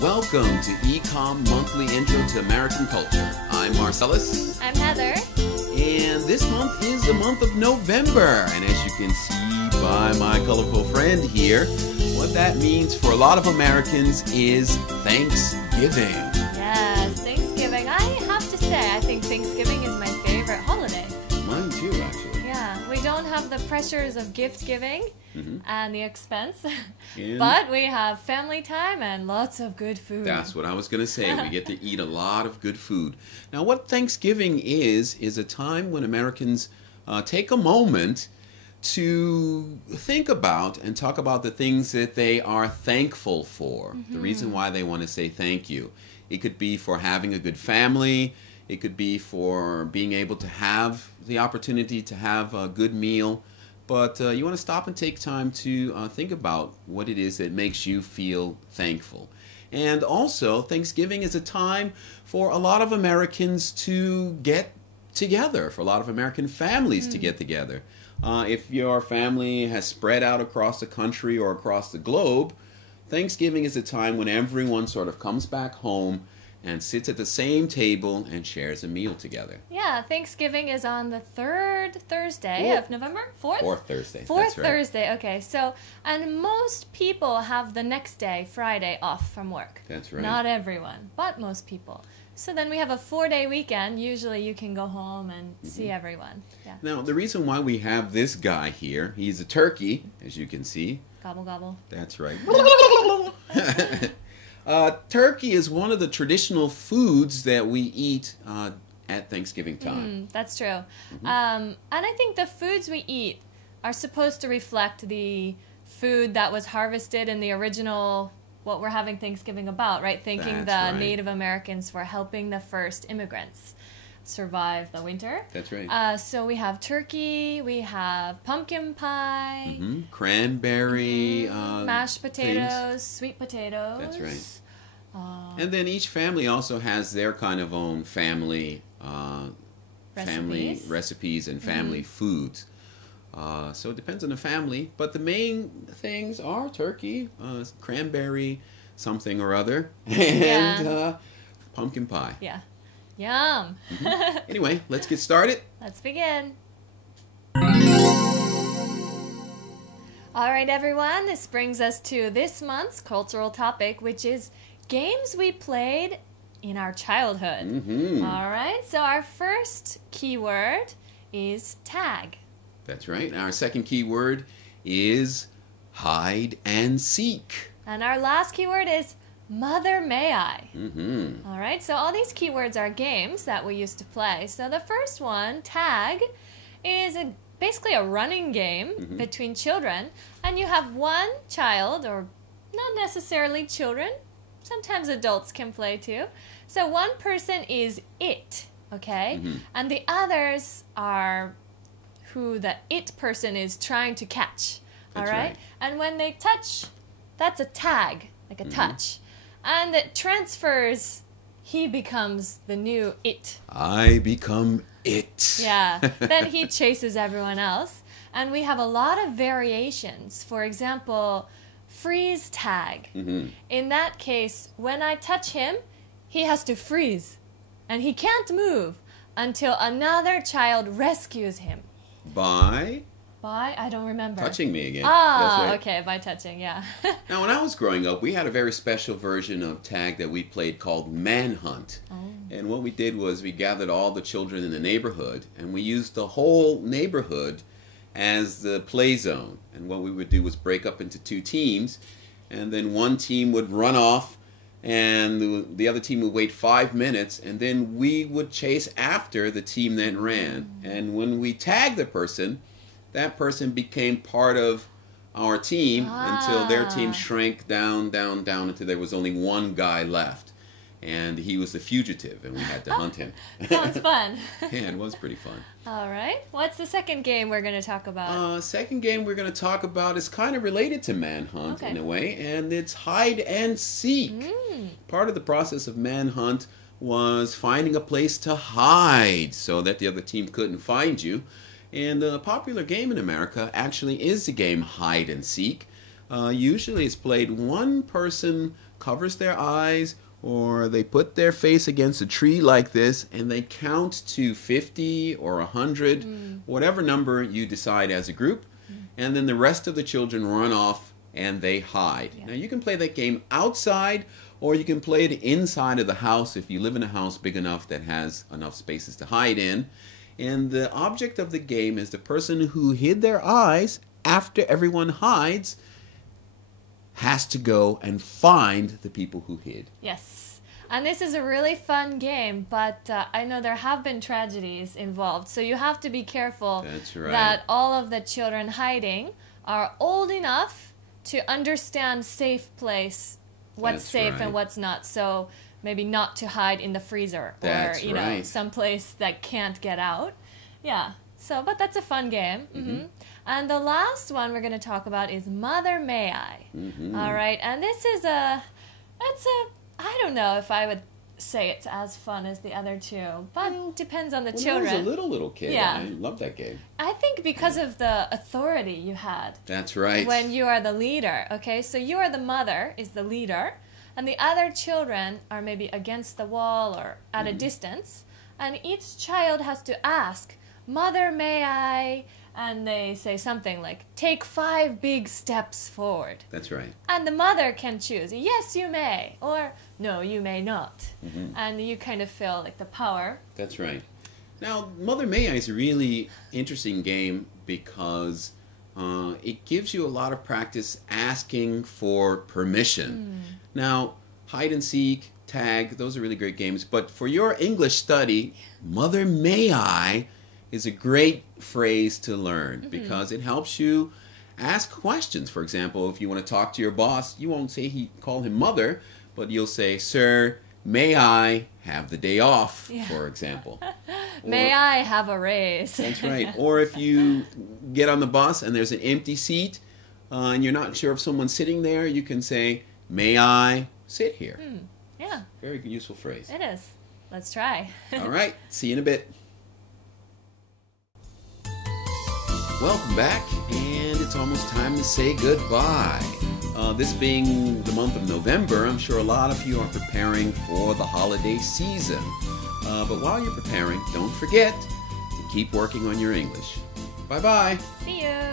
Welcome to Ecom Monthly Intro to American Culture. I'm Marcellus. I'm Heather. And this month is the month of November. And as you can see by my colorful friend here, what that means for a lot of Americans is Thanksgiving. Yes, Thanksgiving. I have to say, I think Thanksgiving is my favorite holiday. Mine too, actually. Yeah, we don't have the pressures of gift giving and the expense, And but we have family time and lots of good food. that's what I was going to say. We get to eat a lot of good food. Now, what Thanksgiving is a time when Americans take a moment to think about and talk about the things that they are thankful for. The reason why they want to say thank you. It could be for having a good family. It could be for being able to have the opportunity to have a good meal. But you want to stop and take time to think about what it is that makes you feel thankful. And also, Thanksgiving is a time for a lot of Americans to get together, for a lot of American families to get together. If your family has spread out across the country or across the globe, Thanksgiving is a time when everyone sort of comes back home and sits at the same table and shares a meal together. Yeah, Thanksgiving is on the third Thursday of November? Fourth Thursday. Fourth That's right. Thursday, okay. So, and most people have the next day, Friday, off from work. That's right. Not everyone, but most people. So then we have a 4-day weekend. Usually you can go home and see everyone. Yeah. Now, the reason why we have this guy here, he's a turkey, as you can see. Gobble, gobble. That's right. Turkey is one of the traditional foods that we eat at Thanksgiving time. That's true. And I think the foods we eat are supposed to reflect the food that was harvested in the original, what we're having Thanksgiving about, right? Thanking That's the right. Native Americans for helping the first immigrants survive the winter. That's right. So we have turkey, we have pumpkin pie, Cranberry. mashed potatoes, things. sweet potatoes. That's right. And then each family also has their kind of own family recipes and family foods. So it depends on the family, but the main things are turkey, cranberry, something or other, and pumpkin pie. Yeah. Yum. Anyway, let's get started. Let's begin. All right, everyone. This brings us to this month's cultural topic, which is games we played in our childhood. All right. So our first keyword is tag. That's right. Our second keyword is hide and seek. And our last keyword is Mother May I. All right. So all these keywords are games that we used to play. So the first one, tag, is basically a running game between children, and you have one child, or not necessarily children, sometimes adults can play too. So one person is it, okay? And the others are who the it person is trying to catch, all That's right. And when they touch, that's a tag, like a touch. And it transfers, he becomes the new it. I become it. Yeah, then he chases everyone else. And we have a lot of variations. For example, freeze tag. In that case, when I touch him, he has to freeze. And he can't move until another child rescues him. By I don't remember. touching me again. Ah, That's right. okay, by touching, yeah. Now, when I was growing up, we had a very special version of tag that we played called Manhunt. And what we did was we gathered all the children in the neighborhood, and we used the whole neighborhood as the play zone. And what we would do was break up into two teams, and then one team would run off, and the other team would wait 5 minutes, and then we would chase after the team that ran. And when we tagged the person, that person became part of our team until their team shrank down until there was only one guy left. And he was the fugitive, and we had to hunt him. Sounds fun. Yeah, it was pretty fun. All right. What's the second game we're going to talk about? Second game we're going to talk about is kind of related to Manhunt in a way, and it's hide and seek. Part of the process of Manhunt was finding a place to hide so that the other team couldn't find you. And a popular game in America actually is the game hide and seek. Usually it's played one person covers their eyes or they put their face against a tree like this and they count to 50 or 100, whatever number you decide as a group, and then the rest of the children run off and they hide. Now you can play that game outside or you can play it inside of the house if you live in a house big enough that has enough spaces to hide in. And the object of the game is the person who hid their eyes after everyone hides has to go and find the people who hid. Yes. And this is a really fun game, but I know there have been tragedies involved, so you have to be careful that all of the children hiding are old enough to understand safe place, what's safe and what's not. So maybe not to hide in the freezer or you know, someplace that can't get out. Yeah. So, but that's a fun game. And the last one we're going to talk about is Mother May I. All right. And this is I don't know if I would say it's as fun as the other two, but it depends on the children. I was a little kid. I loved that game. I think because of the authority you had. That's right. When you are the leader. Okay. So you are the mother, is the leader, and the other children are maybe against the wall or at a distance, and each child has to ask, Mother, may I? And they say something like, take 5 big steps forward. That's right. And the mother can choose, yes, you may, or no, you may not. And you kind of feel like the power. That's right. Now, Mother May I is a really interesting game because it gives you a lot of practice asking for permission. Now, hide and seek, tag, those are really great games. But for your English study, Mother May I is a great phrase to learn because it helps you ask questions. For example, if you want to talk to your boss, you won't say call him mother, but you'll say, sir, may I have the day off, for example. May I have a raise? That's right. Or if you get on the bus and there's an empty seat and you're not sure if someone's sitting there, you can say, may I sit here? Yeah. Very useful phrase. It is. Let's try. All right. See you in a bit. Welcome back, and it's almost time to say goodbye. This being the month of November, I'm sure a lot of you are preparing for the holiday season. But while you're preparing, don't forget to keep working on your English. Bye-bye. See you.